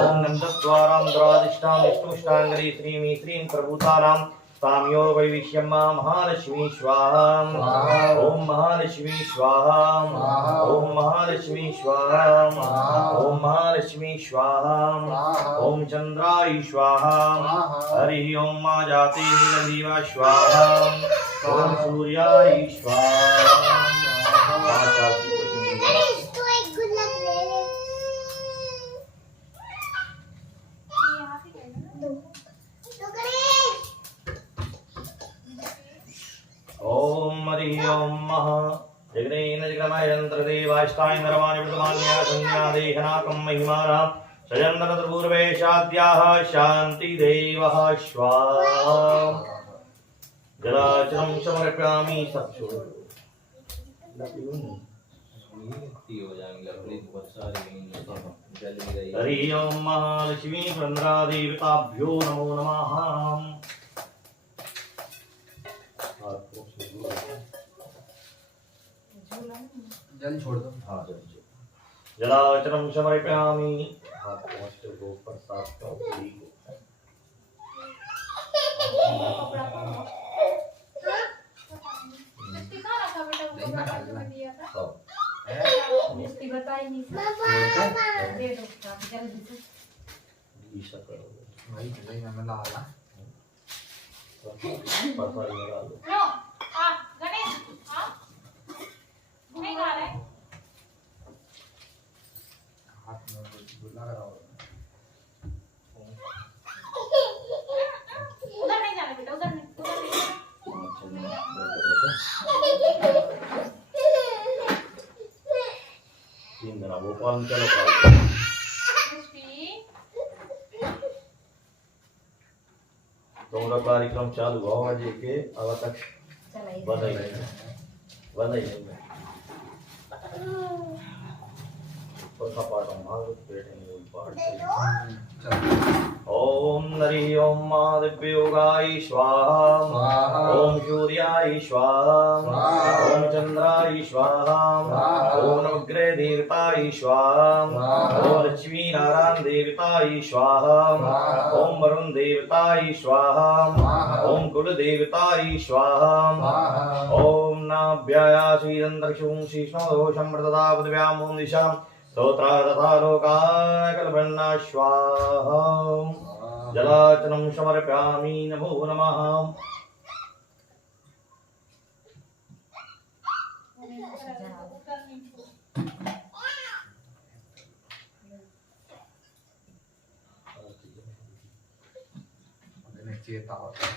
ओम नंदद्वारां द्वाराधिष्ठां विष्णुष्टाङ्गरी श्रीं श्रीं सर्वभूतानां ताम्यो वैश्यम्मा महालक्ष्मी स्वाहा ओम महालक्ष्मी स्वाहा ओम महालक्ष्मी स्वाहा ओम महालक्ष्मी स्वाहा ओम चंद्राय स्वाहा हरि ओम मा जाते नीलग्रीवा स्वाहा ओम सूर्याय स्वाहा इसको एक गुलाब ले ले तो करे ओम हरि ओम महा जगनेन जगमयंत्र देवाष्टाय नरवाणि विद्वान्या संज्ञा देहनाकं महिमानां शयन्दनतपूर्वेशाद्याः शान्ति देवः स्वाहा जलाचलं समर्पयामि सक्षु हरि ओम महालक्ष्मी वृंदा देवताभ्यो नमो नमः जल छोड़ दो हाँ जलाचरम समर्पयामि हाथ पहुँचते हो प्रसाद का मिस्टी बताई नहीं दे दो जल्दी से ईशा करो भाई भाई मैं ला रहा प्रसाद लगा लो लो हां गणेश हां नहीं गा रहे हाथ में गुल्ला लगाओ उधर नहीं जाना बेटा उधर नहीं तीन दिन भोपाल में चलो तुम्हारा कार्यक्रम चालू हुआ जी के अब तक बधाई पाठ हम भागवत बैठेंगे पाठ चलो ओम नरी ओम दिव्योगाय स्वाहा स्वाहा। ओम सूर्याय स्वाहा स्वाहा। ओम चंद्राय स्वाहा स्वाहा। ओम नवग्रह देवताय स्वाहा स्वाहा। ओम लक्ष्मी नारायण देवताय स्वाहा स्वाहा। ओम वरुण देवताय स्वाहा स्वाहा। ओम कुल देवताय स्वाहा स्वाहा। ओम नाभ्याया श्रीरंध्रक्षुं शीष्णोदोषं प्रददा पृथिव्याम् ओम दिशां स्तोत्रा तथा लोकाय कल्पन्ना स्वाहा जलार्चनं समर्पयामि नमो नमः चेता होता है।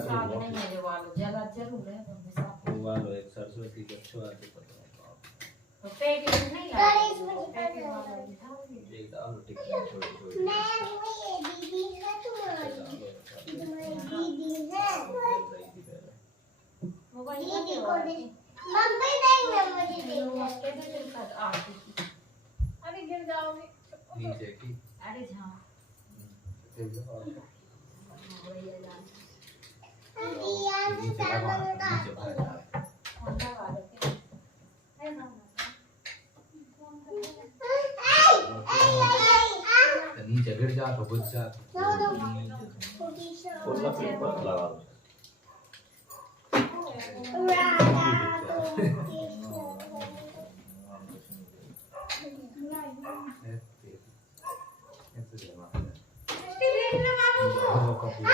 साथ नहीं मेरे वालों जला जरूर है वो वालों एक सरस्वती के अच्छो आते पता तो पैकेट नहीं गणेश लाए मुझे पैकेट पता वाला है। दिखाओ एक डालो टिक्की छोटी छोटी मैं हूँ ये दीदी है तुम्हारी दीदी है मोबाइल दीदी का को दे मम्मी नहीं ना मुझे देखना अरे गिर जाओगे नीचे की अरे हाँ दिया से नीचे सामान लगा उठा नीचे भाग होंडा वाले के है ना तो नीचे गिर जा तो बुझ जा फुल्ला पेपर लगा दो कपूर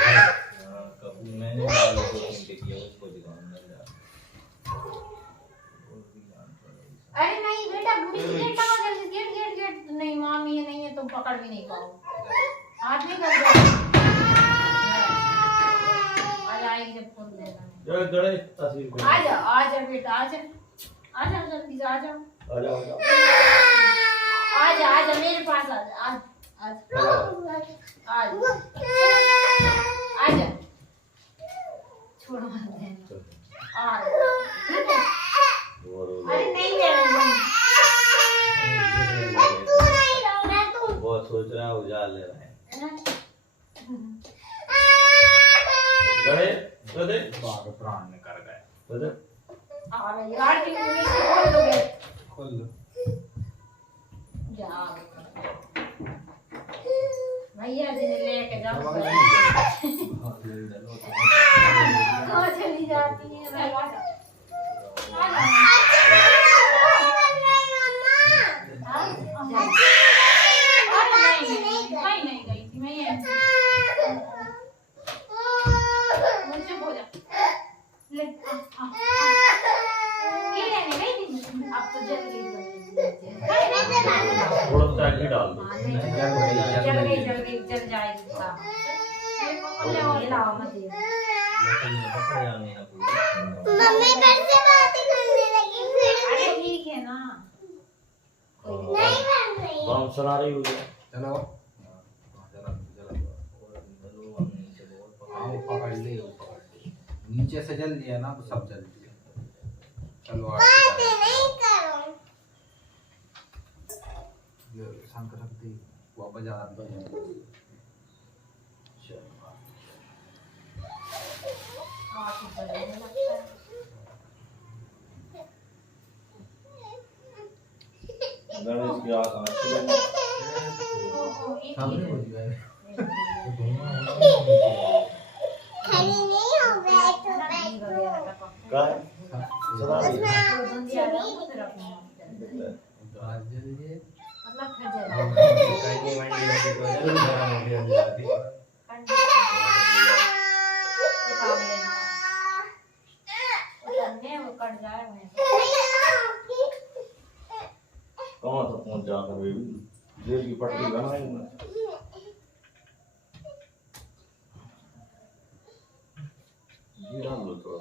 मैंने वालों को किया उसको दिखाऊंगा अरे नहीं बेटा बुरी गेट लगा जल्दी गेट गेट गेट नहीं मामी ये नहीं है तुम पकड़ भी नहीं पाओ हाथ नहीं कर दो आ जाएगी जब फोन देना जरा जरा तस्वीर को आ जा बेटा आ जा जल्दी से आ जाओ आ जाओ आ जा मेरे पास आ जा आ जा छोड़ो मत देना आ ठीक है अरे नहीं बहुत सोच रहा है उजाल ले रहे हैं गणे तो दे बाग प्राण में कर गए तो दे आ रही यार की खोल दोगे खोल लो जा भैया जी ने लेके जाओ कहाँ चली जाती है नहीं गई थी मैं ये मुझे बोला ले ये लेने गई थी अब तो जल गई थोड़ा सा घी डाल दो जल जाएगी ये लाओ मत ये मम्मी घर से बातें करने लगी अरे ठीक है ना नहीं बन रही बम सुना रही हुई है चलो हाँ वो पकड़ ले नीचे से जल दिया ना तो सब जल दिया चलो बातें नहीं करो शंख रख दी वो बाजार गणेश की आँख सामने हो गया खाली नहीं हो गया तो बैठो का सुना रही है आज जल्दी मतलब खजर कहीं मंडी लगी तो जरूर गरम हो गया जाती वो कट जाए कहाँ तक पहुँच जाकर बेबी जेल की पटरी बनाएंगे घी डाल लो थोड़ा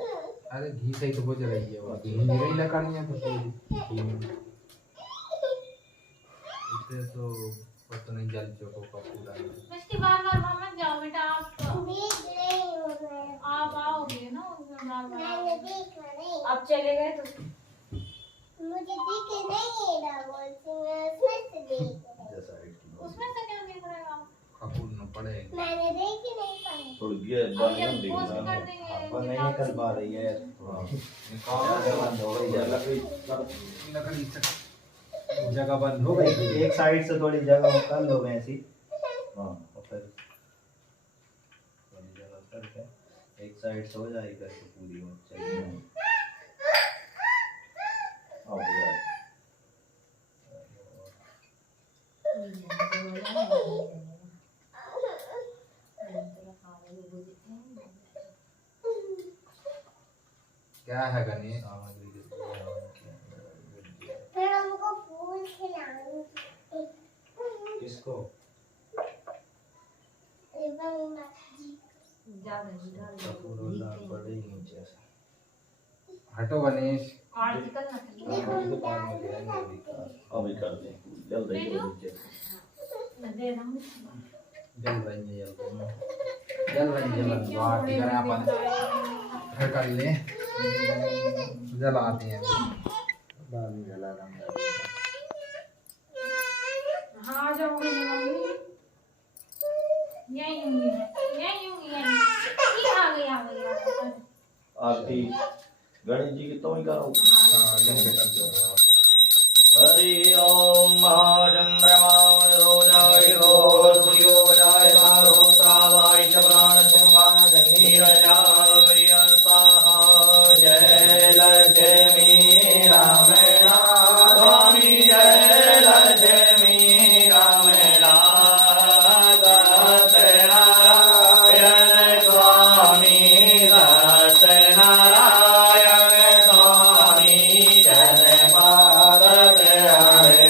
अरे घी से ही तो बुझ रही है वो घी नहीं लगानी है तो इससे तो पता नहीं जल चुको का पूरा इसके बार बार मत जाओ बेटा आप भीग रही हूँ मैं आप आओगे ना उतना मैंने देखा नहीं, अब चले गए तो मुझे दिखे नहीं रहा, बोलती मैं उसमें से देख रही, जैसा है कि उसमें से क्या देख रहे हो आप? कपूर न पड़ेगा। मैंने देख ही नहीं पाई। थोड़ी ये अब बंद जब कर पोस्ट देगी कर देंगे अब नहीं निकल पा रही है। बंद हो गई है लकड़ी लकड़ी से जगह बंद हो गई। एक साइड से थोड़ी जगह कर लो वैसी, हाँ और फिर थोड़ी जगह करके एक साइड से हो जाएगी करके पूरी हो चाहिए। अब हो गया क्या है गणेश? सामग्री की फिर हमको फूल खिलाने किसको? रिबन जी कपूर और दाल पड़े ही नीचे से। हटो गणेश। आर्टिकल ना देखो दुकान में ले आएंगे अभी का। अभी कर दे जल्दी नीचे दे दूं जल रही है जल रही बात करें अपन फिर कर ले। जलाते हैं दाल भी जला रहा है। हाँ जाऊंगी मम्मी यही होंगी ये आ गई आरती गणेश जी की तुम ही करो। हाँ लिंक कर दो। हरि ओम महाचंद्रमाय रोजाय रो सूर्यो वजाय रोत्रावाय च प्राणशंभाय नीरजाय अंसाः जय लक्ष्मी रामेण स्वामी जय लक्ष्मी रामेण सत्यनारायण स्वामी सत्यनारायण स्वामी जय पाद प्यारे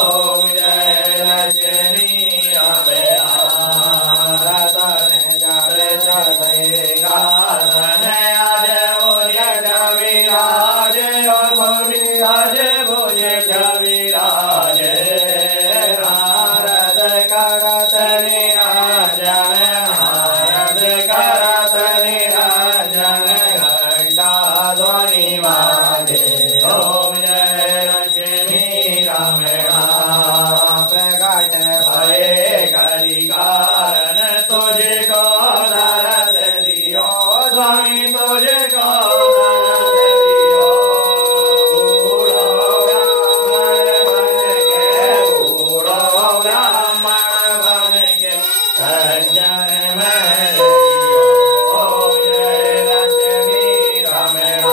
ओम जय लक्ष्मी रामेण रतन जय सिंहासन आज भुज कविराज आज भुज कविराज नारद करत निरंजन नारद करत निरंजन घंटा ध्वनि बाजे ओम जय लक्ष्मी रामेण प्रकट भये करि कारण तुझको दरस दियो स्वामी तुझको दरस दियो बूढ़ो ब्राह्मण बन के बूढ़ो ब्राह्मण बन के सज्जन में रहियो ओम जय लक्ष्मी रामेण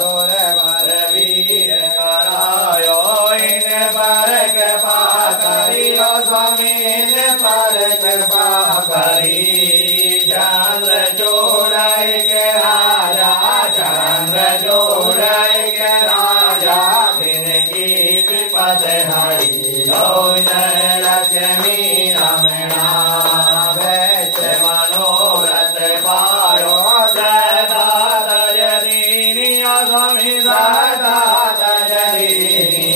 दूर बर वीर करायो इन पर कृपा करियो स्वामी इन पर कृपा करी चंद्र चूड़ाई के राजा चंद्र चूड़ाई के राजा जिनकी विपद हरी ओम जय लक्ष्मी रामेण वैच मनोरथ पायो जय दाता जदीनी स्वामी दाता जदीनी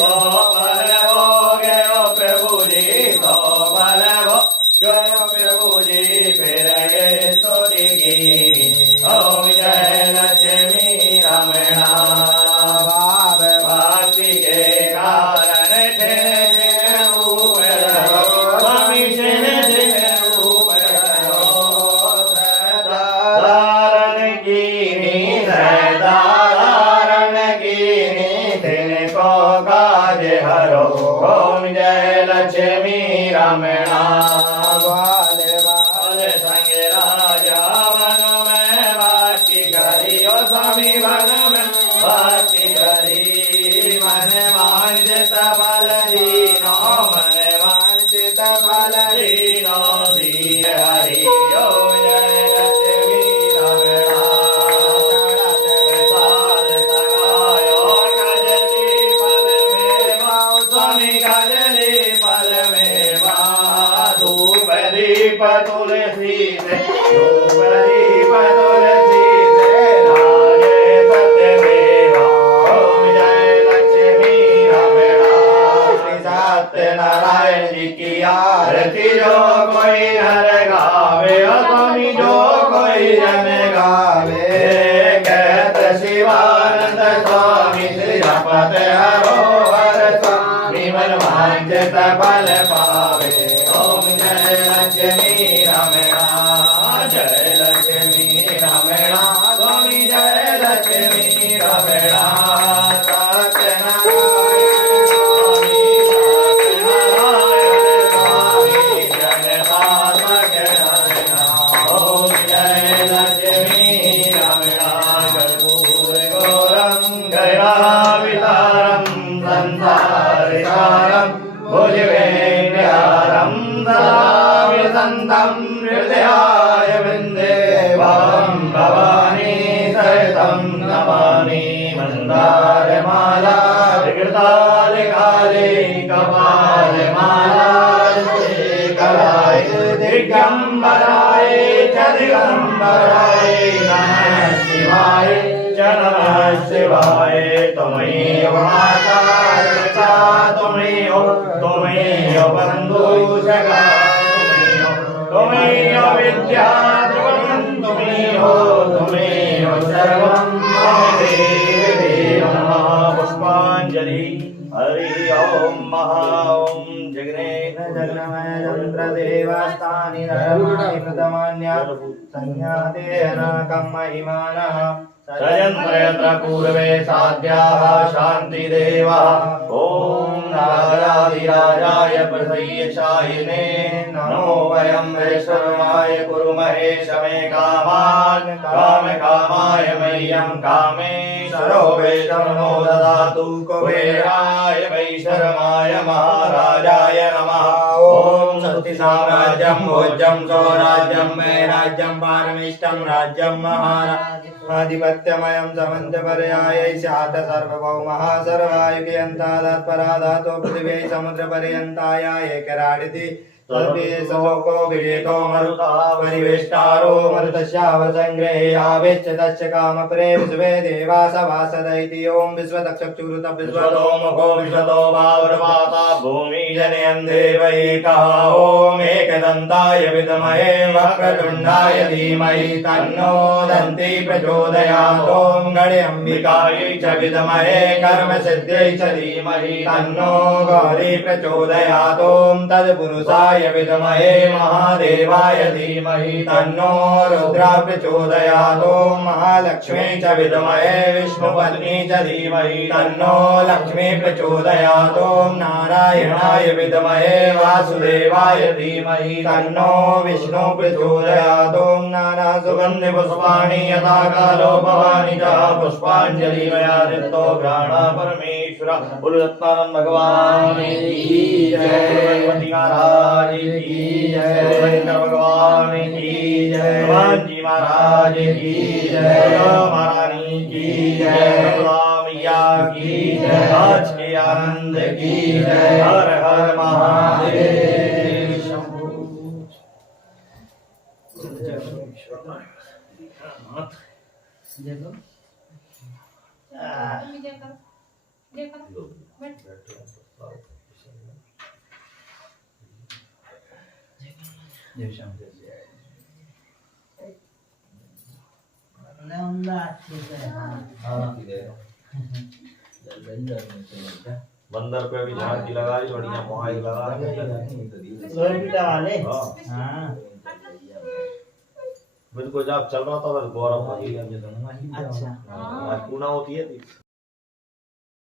गोपाल हो गयो प्रभु जी गोपाल हो गयो प्रभु जी फिर ये स्तुति गिरी ओम जय लक्ष्मी रामेण भाव भक्ति के कारण छिन छिन रूप रहो स्वामी छिन छिन रूप रहो धारण कीनी धारण कीनी तिनको काज हरो ओम जय लक्ष्मी रामेण बाले बाले संग राजा वन में बाती करियो स्वामी वन में बाती करी मन वांछित फल दीनो मन वांछित फल दीनो दी हरि ओम जय लक्ष्मी रामेण चढ़त प्रसाद तगायो कजली फल में स्वामी कजली फल में धूप दीप तुलसी से धूप दीप तुलसी से राजे सत्यदेवा ओम जय लक्ष्मी रामेण श्री सत्यनारायण जी की आरती जो कोई हर गावे स्वामी जो कोई जन सच्चिदानंद स्वामी श्री जपते हरोहर स्वामी मन वांछित फल पावे। ओम जय लक्ष्मी रमणा जय लक्ष्मी रमणा स्वामी जय लक्ष्मी रमणा। भुजगेन्द्रहारं सदा विसन्तं हृदयाय वन्दे भवानी सहितं नमामि। मन्दारमाला विकृतालिकाले कपालमाला कराय दिगम्बराय च दिगम्बराय नमः शिवाय च नमः शिवाय। त्वमेव माता पिता त्वमेव बन्धु सखा त्वमेव विद्या द्रविणं त्वमेव सर्वं मम देवी नमः। पुष्पाञ्जलि हरि ओम महा ओम जगन्नाथ जगन्मय यंत्र देवास्तानि धर्माणि प्रथमान्या संज्ञातेन कम्महिमानः सयन्त्रयत्र पूर्वे साध्याः शान्ति देवः। ओम राजाधिराजाय प्रसय्यशायिने नमो वयं वैष्णवाय कुरुमहे शमे कामान् कामकामाय मह्यं कामेश्वरो वैष्णवो ददातु कुबेराय वैशरमाय महाराजाय नमः। ओम स्वस्ति साम्राज्यं भोज्यं स्वराज्यं मे राज्यं पारमेष्टं राज्यं महाराजाधिपत्यमयं समन्तपर्याय स्यात् सार्वभौमः सर्वायुगयन्तादात्पराधातो पृथिवी समुद्रपर्यन्ताय एकराडिति सर्वेषु लोको विजेतो मरुतः परिवेष्टारो मरुतस्यावसङ्ग्रहे आवेच्च तस्य कामपरे विश्वे देवा सभासद इति। ओम विश्वतक्षुरुत विश्वतो मुखो विश्वतो वावरपाता भूमि जनयन् देव एकः। ओम एकदन्ताय विद्महे वक्रतुण्डाय धीमहि तन्नो दन्ती प्रचोदयात्। ओम गणेऽम्बिकायै च विद्महे कर्मसिद्ध्यै च धीमहि तन्नो गौरी प्रचोदयात्। ओम तत्पुरुषाय विद्महे महादेवाय धीमहि तन्नो रुद्रः प्रचोदयात्। ओम महालक्ष्मी च विद्महे विष्णुपत्नी च धीमहि तन्नो लक्ष्मी प्रचोदयात्। ओम नारायणाय विद्महे वासुदेवाय धीमहि तन्नो विष्णु प्रचोदयात्। ओम नाना सुगन्धि पुष्पाणि यथा कालो भवानि च पुष्पाञ्जलि मया दत्तो घ्राण परमेश्वर गुरुदत्तानंद भगवान की जय। गणपति महाराज की जय। शंकर भगवान की जय। हनुमान जी महाराज की जय। महारानी की जय। मैया की जय। आज के आनंद की जय। हर हर महादेव शंभु। बंदर पे भी झांकी लगा ली बढ़िया मोहाई लगा ली। बिल्कुल जब चल रहा था बस गौरव अच्छा पूना होती है।